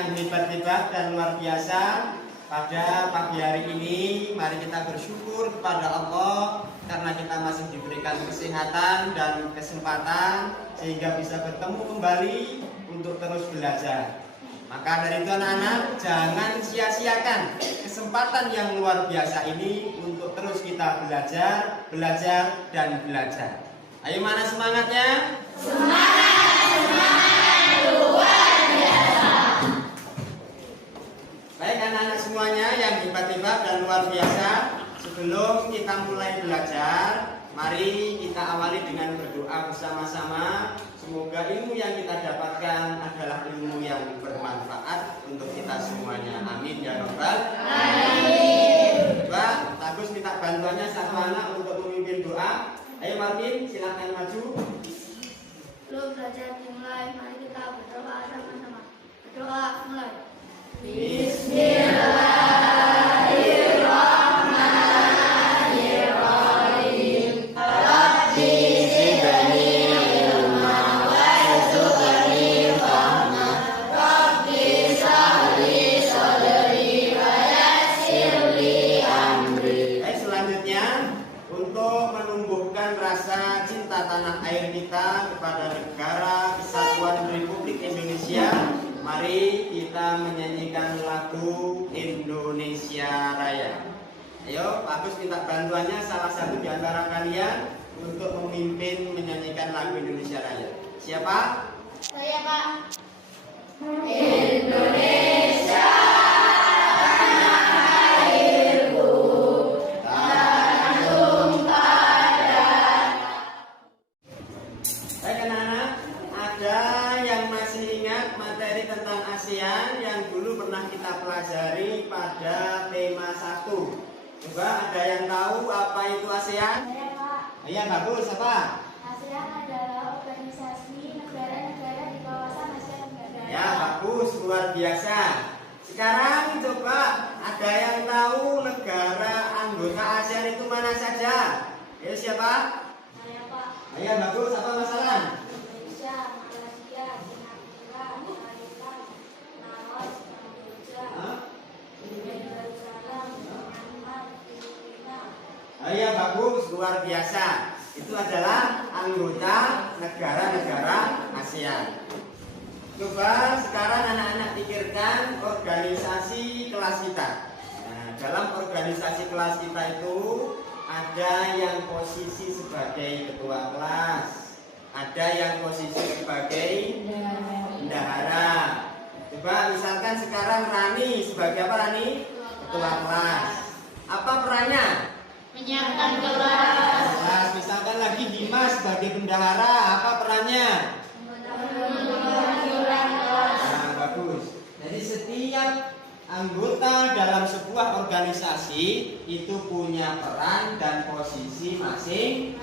yang hebat-hebat dan luar biasa. Pada pagi hari ini mari kita bersyukur kepada Allah karena kita masih diberikan kesehatan dan kesempatan sehingga bisa bertemu kembali untuk terus belajar. Maka dari itu anak-anak, jangan sia-siakan kesempatan yang luar biasa ini untuk terus kita belajar, dan belajar. Ayo, mana semangatnya? Semangat luar biasa. Baik anak-anak semuanya yang hebat-hebat dan luar biasa, sebelum kita mulai belajar, mari kita awali dengan berdoa bersama-sama. Semoga ilmu yang kita dapatkan adalah ilmu yang bermanfaat untuk kita semuanya. Amin ya Rabbal Alamin. Coba Agus minta bantuannya satu anak untuk memimpin doa. Ayo Martin, silakan maju. Sebelum belajar dimulai, mari kita berdoa sama-sama. Berdoa mulai. Bismillahirrahmanirrahim. Rabbi zidni ilma warzuqni fahma. Rabbi shrahli sadri wa yassir li amri. Baik, selanjutnya untuk menumbuhkan rasa cinta tanah air kita kepada negara Kesatuan Republik Indonesia, mari kita menyanyikan lagu Indonesia Raya. Ayo, Pak Agus minta bantuannya salah satu di antara kalian untuk memimpin menyanyikan lagu Indonesia Raya. Siapa? Saya Pak. Indonesia. Baik anak-anak, ada yang masih ingat materi tentang ASEAN yang dulu pernah kita pelajari pada tema 1. Coba ada yang tahu apa itu ASEAN? Saya Pak. Iya, bagus. Apa? ASEAN adalah organisasi negara-negara di kawasan Asia Tenggara. Ya, bagus, luar biasa. Sekarang coba ada yang tahu negara anggota ASEAN itu mana saja? Ayo, siapa? Saya Pak. Ayo, bagus. Apa masalah? Indonesia, Malaysia, Singapura, Thailand, Laos, Kamboja, Hah? Yerusalem, Myanmar, Filipina. Iya, bagus, luar biasa. Itu adalah anggota negara-negara ASEAN. Coba sekarang anak-anak pikirkan organisasi kelas kita. Nah, dalam organisasi kelas kita itu ada yang posisi sebagai ketua kelas, ada yang posisi sebagai bendahara. Coba misalkan sekarang Rani sebagai apa Rani? Ketua kelas. Apa perannya? Menyiapkan kelas. Nah, misalkan lagi Dimas sebagai bendahara, apa perannya? Nah, bagus. Jadi setiap anggota dalam sebuah organisasi itu punya peran dan posisi masing-masing.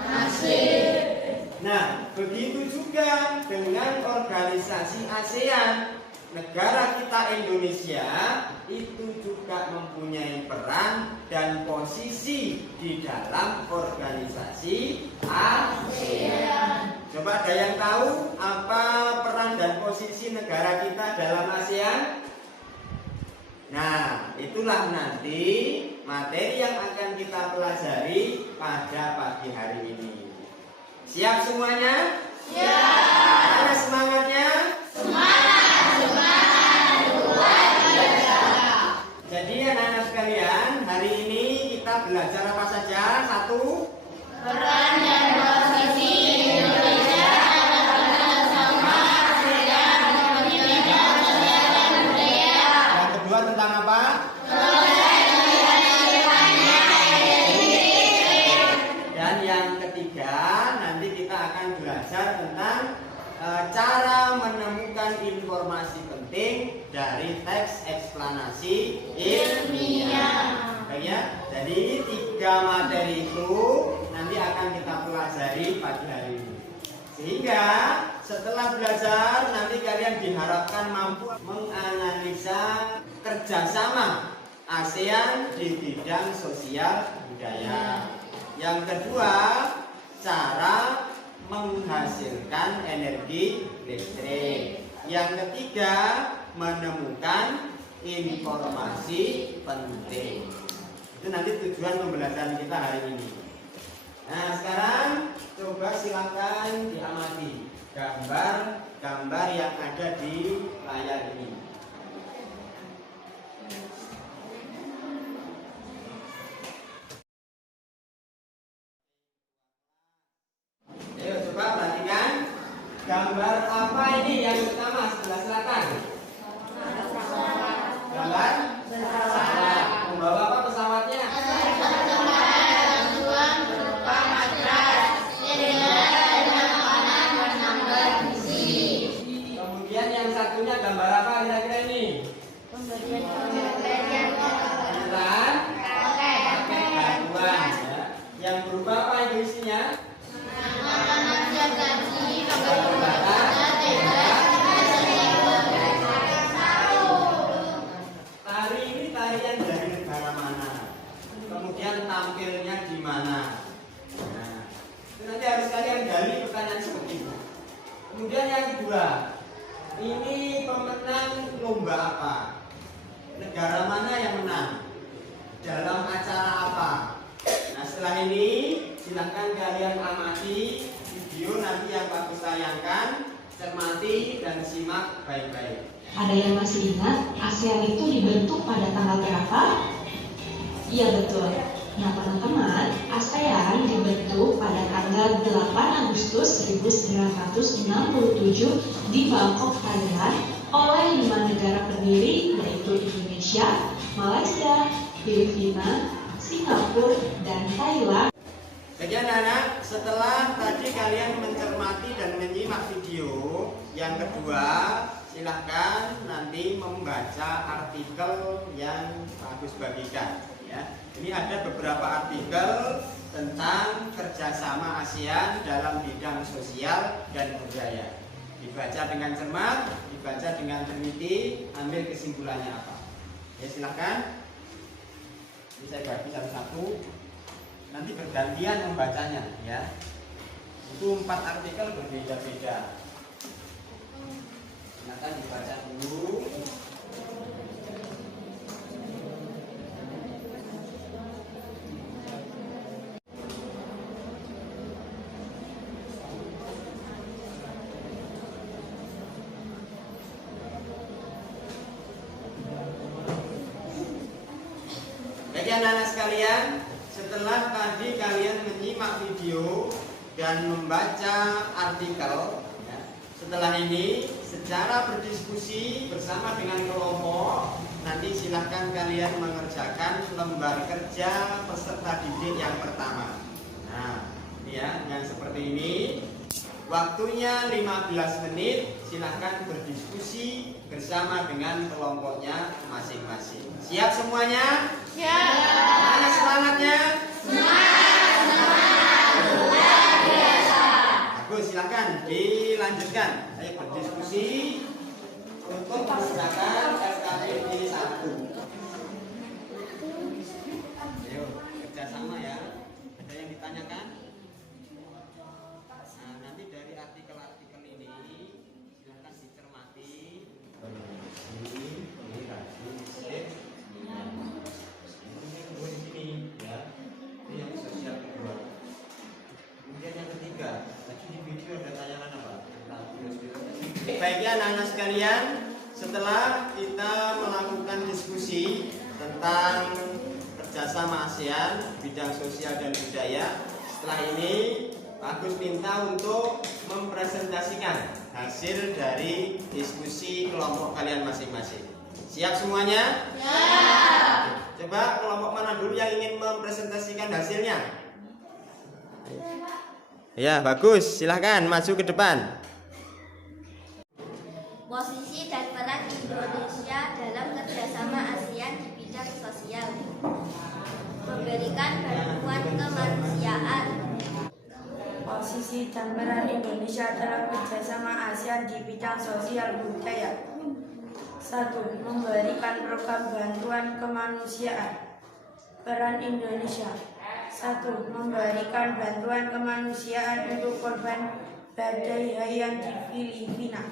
Nah, begitu juga dengan organisasi ASEAN. Negara kita Indonesia itu juga mempunyai peran dan posisi di dalam organisasi ASEAN. Coba ada yang tahu apa peran dan posisi negara kita dalam ASEAN? Nah, itulah nanti materi yang akan kita pelajari pada pagi hari ini. Siap semuanya? Siap. Ada semangatnya? Jadi anak-anak sekalian, hari ini kita belajar apa saja? 1. Peran dan posisi Indonesia dalam sama ASEAN pendidikan sosial dan budaya. Yang kedua tentang apa? Dan yang ketiga nanti kita akan belajar tentang cara menemukan informasi penting dari teks eksplanasi ilmiah. Baik ya, jadi 3 materi itu nanti akan kita pelajari pagi hari ini. Sehingga setelah belajar nanti kalian diharapkan mampu menganalisa kerjasama ASEAN di bidang sosial budaya. Yang kedua, cara menghasilkan energi listrik. Yang ketiga, menemukan informasi penting. Itu nanti tujuan pembelajaran kita hari ini. Nah, sekarang coba silakan diamati gambar yang ada di layar ini. Ayo coba perhatikan gambar apa ini yang pertama sebelah selatan. Gambar pesawat. Membawa apa pesawatnya? Kemudian yang satunya gambar apa kira-kira ini? Bantuan. Ya. Yang berupa apa itu isinya? Tari ini tarian dari negara mana? Kemudian tampilnya di mana? Nah, itu nanti harus kalian gali pertanyaan seperti itu. Kemudian yang kedua, ini pemenang lomba apa? Negara mana yang menang? Dalam acara apa? Nah, setelah ini silahkan kalian amati video nanti yang Pak tayangkan, cermati dan simak baik-baik. Ada yang masih ingat ASEAN itu dibentuk pada tanggal berapa? Iya betul. Nah teman-teman, ASEAN dibentuk pada tanggal 8 Agustus 1967 di Bangkok, Thailand oleh 5 negara pendiri yaitu Indonesia, Malaysia, Filipina, Singapura, dan Thailand. Jadi anak-anak, setelah tadi kalian mencermati dan menyimak video, yang kedua silahkan nanti membaca artikel yang Agus bagikan. Ya. Ini ada beberapa artikel tentang kerjasama ASEAN dalam bidang sosial dan budaya. Dibaca dengan cermat, dibaca dengan teliti, ambil kesimpulannya apa. Ya silahkan. Ini saya bagi satu-satu. Nanti bergantian membacanya, ya. Itu 4 artikel berbeda-beda. Silakan dibaca dulu. Jadi anak-anak sekalian, setelah tadi kalian menyimak video dan membaca artikel, ya, setelah ini secara berdiskusi bersama dengan kelompok, nanti silahkan kalian mengerjakan lembar kerja peserta didik yang pertama. Nah, ya, yang seperti ini. Waktunya 15 menit, silahkan berdiskusi bersama dengan kelompoknya masing-masing. Siap semuanya? Siap. Mana semangatnya? Semangat. Luar biasa. Bagus, silahkan dilanjutkan. Ayo berdiskusi untuk mengerjakan SKPD 1. Ayo, kerjasama ya. Ada yang ditanyakan? Dari artikel-artikel ini silahkan dicermati. Ini yang sosial kedua. Kemudian yang ketiga, tadi di video ada tayangan apa? Baiknya anak-anak sekalian, setelah kita melakukan diskusi tentang kerjasama ASEAN bidang sosial dan budaya, setelah ini Pak Agus minta untuk mempresentasikan hasil dari diskusi kelompok kalian masing-masing. Siap semuanya? Siap. Coba kelompok mana dulu yang ingin mempresentasikan hasilnya? Ya, bagus. Silahkan maju ke depan. Posisi dan peran Indonesia dalam kerjasama ASEAN di bidang sosial. Memberikan bantuan kemanusiaan. Posisi dan peran Indonesia dalam kerjasama ASEAN di bidang sosial budaya. 1. Memberikan program bantuan kemanusiaan. Peran Indonesia. 1. Memberikan bantuan kemanusiaan untuk korban badai hayan di Filipina.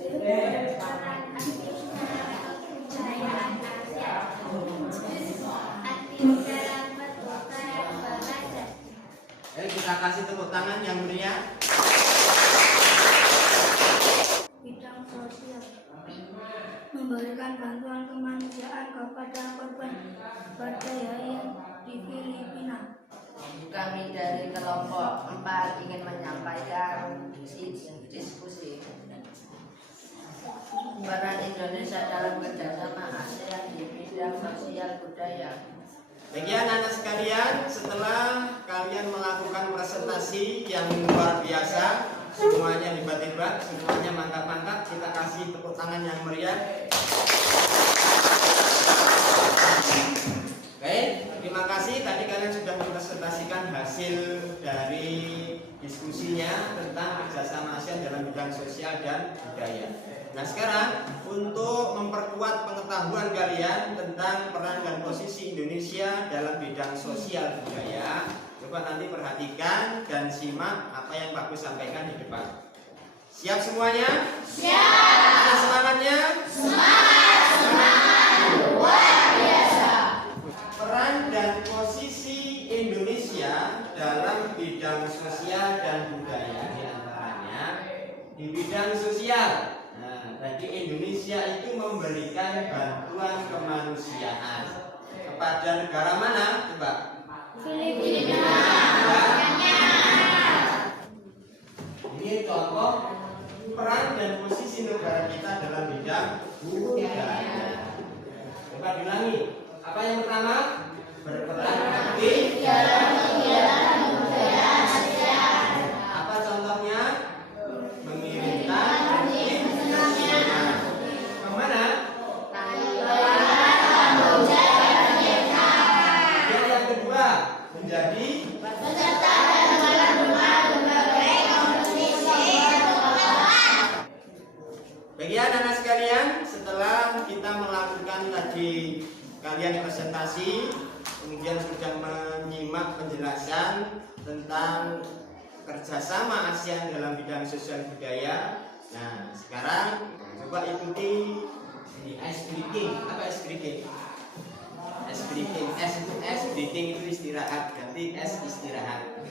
Peran aktifnya kebudayaan Asia aktif dalam pertukaran bahasa. Ayo kita kasih tepuk tangan yang meriah. Bidang sosial memberikan bantuan kemanusiaan kepada korban badai hayan di Filipina. Kami dari kelompok 4 ingin menyampaikan diskusi peran Indonesia dalam kerjasama ASEAN di bidang sosial budaya. Bagian anak sekalian, setelah kalian melakukan presentasi yang luar biasa, semuanya hebat-hebat, semuanya mantap-mantap, kita kasih tepuk tangan yang meriah. Baik, terima kasih. Tadi kalian sudah mempresentasikan hasil dari diskusinya tentang kerjasama ASEAN dalam bidang sosial dan budaya. Nah, sekarang untuk memperkuat pengetahuan kalian tentang peran dan posisi Indonesia dalam bidang sosial budaya, coba nanti perhatikan dan simak apa yang Pak Gus sampaikan di depan. Siap semuanya? Siap. Ada semangatnya? Peran dan posisi Indonesia dalam bidang sosial dan budaya diantaranya di bidang sosial. Nah, tadi Indonesia itu memberikan bantuan kemanusiaan kepada negara mana? Coba. Filipina. Ini contoh peran dan posisi negara kita dalam bidang budaya. Coba diulangi. Apa yang pertama? Berperan aktif dalam kegiatan budaya ASEAN. Apa contohnya? Mengirimkan tim kemana? Yang kedua, menjadi peserta dalam berbagai kompetisi. Bagian anak sekalian, setelah kita melakukan tadi kalian presentasi, kemudian sudah menyimak penjelasan tentang kerjasama ASEAN dalam bidang sosial budaya. Nah, sekarang coba ikuti ini ice breaking. Apa ice breaking? Ice breaking. Ice breaking itu istirahat, ganti es istirahat.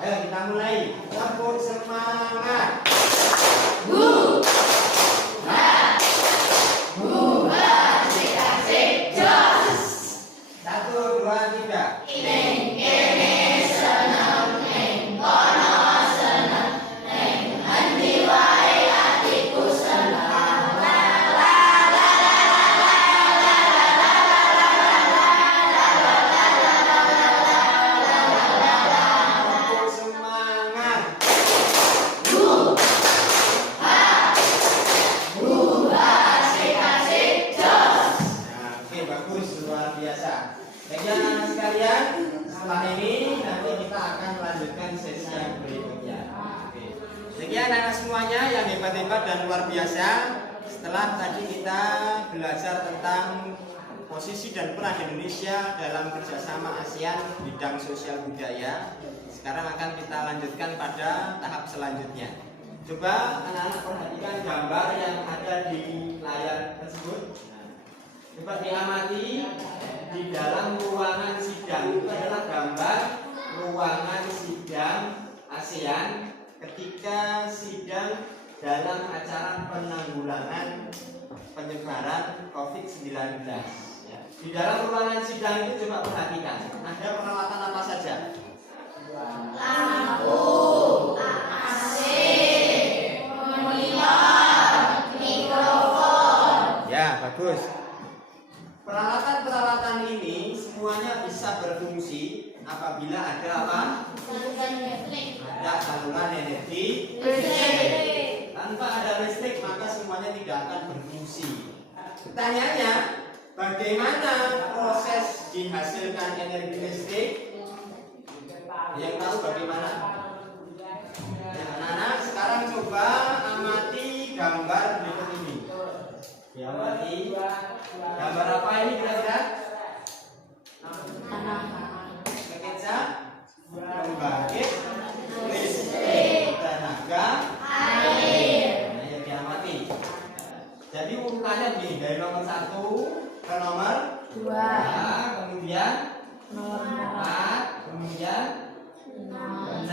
Ayo kita mulai. Tepuk semangat. Satu, dua, tiga. Tepuk semangat. Nah, oke, bagus, luar biasa. Bagian anak sekalian, setelah ini nanti kita akan melanjutkan sesi yang berikutnya. Oke. Bagian anak semuanya yang hebat-hebat dan luar biasa, setelah tadi kita belajar tentang posisi dan peran Indonesia dalam kerjasama ASEAN bidang sosial budaya, sekarang akan kita lanjutkan pada tahap selanjutnya. Coba anak-anak perhatikan gambar yang ada di layar tersebut. Coba diamati di dalam ruangan sidang. Itu adalah gambar ruangan sidang ASEAN ketika sidang dalam acara penanggulangan penyebaran COVID-19. Ya. Di dalam ruangan sidang itu coba perhatikan, ada peralatan apa saja? Lampu, AC, monitor, mikrofon. Ya, bagus. Peralatan-peralatan ini semuanya bisa berfungsi apabila ada apa? Ada saluran energi listrik. Tanpa ada listrik maka semuanya tidak akan berfungsi. Pertanyaannya, bagaimana proses dihasilkan energi listrik? Yang tahu bagaimana? Ya, anak-anak sekarang coba amati gambar berikut ini. Diamati gambar apa ini kira-kira? Sekejap, pembangkit listrik. 6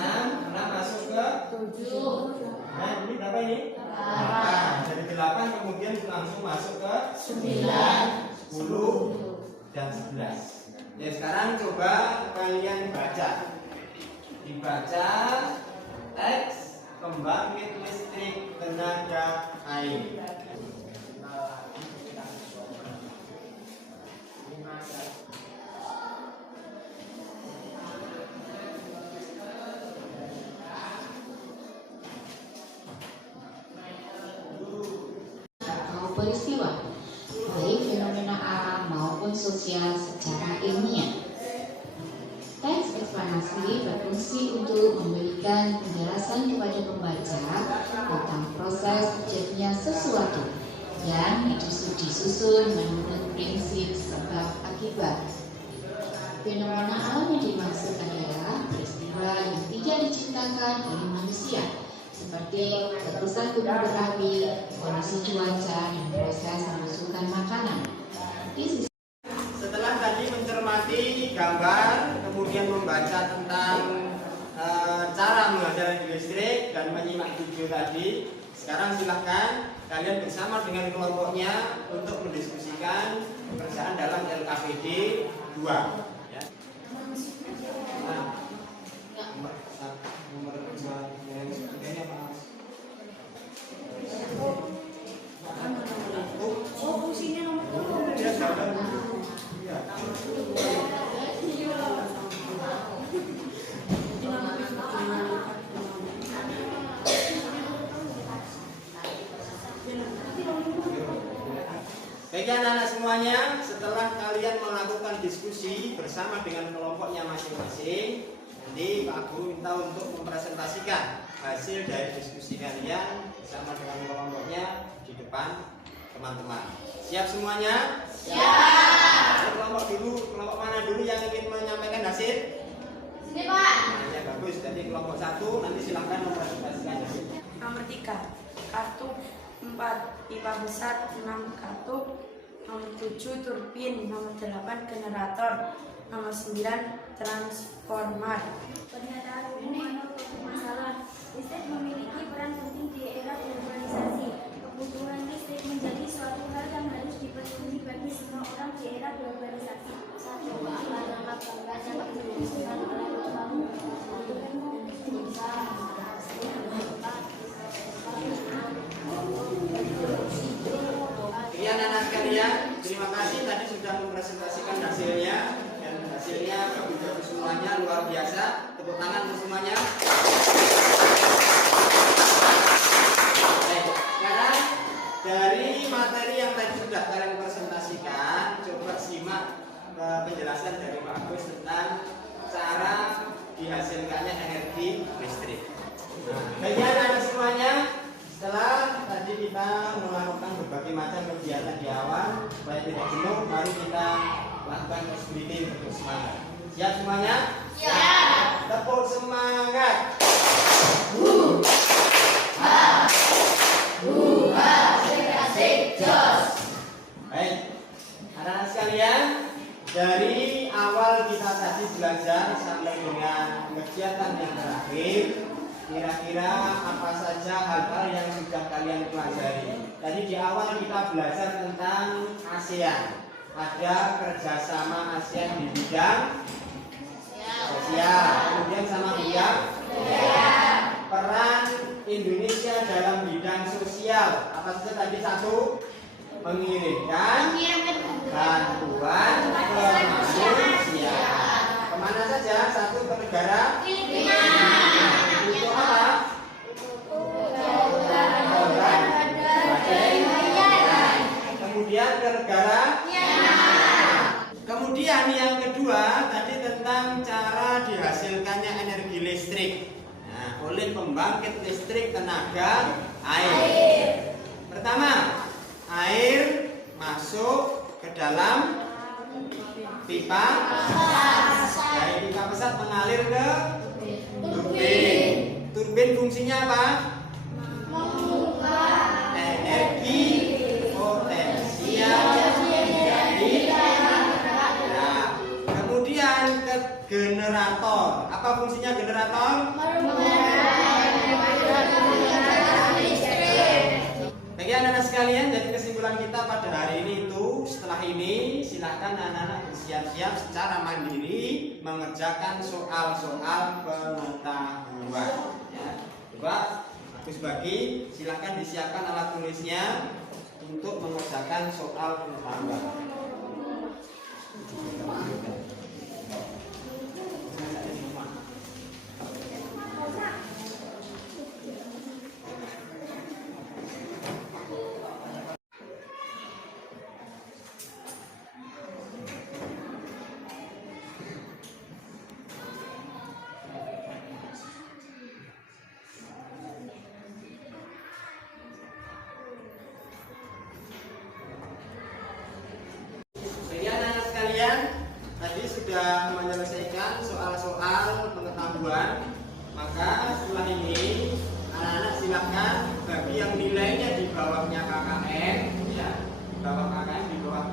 masuk ke 7. Nah, ini berapa ini? 8. Dari 8 kemudian langsung masuk ke 9, 10, dan 11. Ya, sekarang coba kalian baca. Dibaca teks pembangkit listrik tenaga air. Peristiwa, baik fenomena alam maupun sosial secara ilmiah. Teks eksplanasi berfungsi untuk memberikan penjelasan kepada pembaca tentang proses terjadinya sesuatu yang disusun menurut prinsip sebab akibat. Fenomena alam yang dimaksud adalah peristiwa yang tidak diciptakan oleh manusia, seperti letusan gunung berapi, kondisi cuaca, dan proses pembusukan makanan. Setelah tadi mencermati gambar, kemudian membaca tentang cara mengajar listrik dan menyimak video tadi, sekarang silahkan kalian bersama dengan kelompoknya untuk mendiskusikan pekerjaan dalam LKPD 2. Ya. Nomor 2 ini apa? Oh, fungsinya nomor 2. Iya. Baik anak-anak semuanya, setelah kalian melakukan diskusi bersama dengan kelompoknya masing-masing, nanti Pak Guru minta untuk mempresentasikan hasil dari diskusi kalian bersama dengan kelompoknya di depan teman-teman. Siap semuanya? Siap. Kelompok dulu, kelompok mana dulu yang ingin menyampaikan hasil? Sini, Pak. Ya bagus, jadi kelompok 1 nanti silahkan mempresentasikan hasil. Nomor 3, kartu 4, pipa besar, 6 kartu. Nomor 7, turbin. Nomor 8, generator. Nomor 9, transformer. Pernyataan umum menurut permasalahan listrik memiliki peran penting di era globalisasi. Kebutuhan listrik menjadi suatu hal yang harus dipenuhi bagi semua orang di era globalisasi. Satu, alat-alat penggerak yang dibutuhkan oleh pembangunan. Jadi anak-anak sekalian, terima kasih tadi sudah mempresentasikan hasilnya, dan hasilnya bagus semuanya, luar biasa. Tepuk tangan untuk semuanya. Baik, sekarang dari materi yang tadi sudah kalian presentasikan, coba simak penjelasan dari Pak Agus tentang cara dihasilkannya energi listrik. Baik anak-anak semuanya, setelah tadi kita melakukan berbagai macam kegiatan di awal supaya tidak jenuh, mari kita lakukan flexibility untuk semangat. Siap semuanya? Siap. Tepuk semangat. Baik, anak-anak sekalian, dari awal kita tadi belajar sampai dengan kegiatan yang terakhir, kira-kira apa saja hal-hal yang sudah kalian pelajari? Tadi di awal kita belajar tentang ASEAN. Ada kerjasama ASEAN di bidang sosial, kemudian sama bidang peran Indonesia dalam bidang sosial. Apa saja tadi? 1, mengirimkan bantuan ke manusia. Kemana saja? 1, ke negara untuk apa? Kemudian ke negara. Kemudian yang kedua tadi tentang cara dihasilkannya energi listrik. Nah, oleh pembangkit listrik tenaga air. Pertama, air masuk ke dalam pipa dari pipa pesat mengalir ke turbin. Turbin fungsinya apa? Energi potensial dari. Nah, kemudian ke generator. Apa Apa fungsinya generator? Bagi anak-anak sekalian, jadi kesimpulan kita pada hari ini itu, setelah ini silakan anak-anak bersiap-siap secara mandiri mengerjakan soal-soal pengetahuan. Ya. Coba Gus Bagi, silakan disiapkan alat tulisnya untuk mengerjakan soal pengetahuan. Tadi sudah menyelesaikan soal-soal pengetahuan, maka setelah ini anak-anak silakan bagi yang nilainya di bawahnya KKM, ya, di bawah KKM di bawah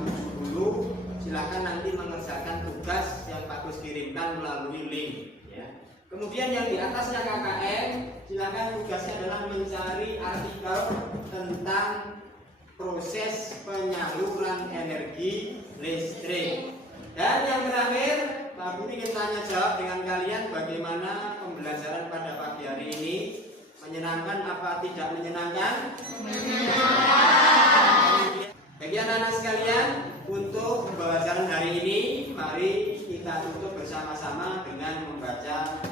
70, silakan nanti mengerjakan tugas yang Pak Gus kirimkan melalui link. Ya. Kemudian yang di atasnya KKM, silakan tugasnya adalah mencari artikel tentang proses penyaluran energi listrik. Dan yang terakhir, Pak Guru ingin tanya jawab dengan kalian bagaimana pembelajaran pada pagi hari ini. Menyenangkan apa tidak menyenangkan? Menyenangkan. Bagi anak-anak sekalian, untuk pembelajaran hari ini, mari kita tutup bersama-sama dengan membaca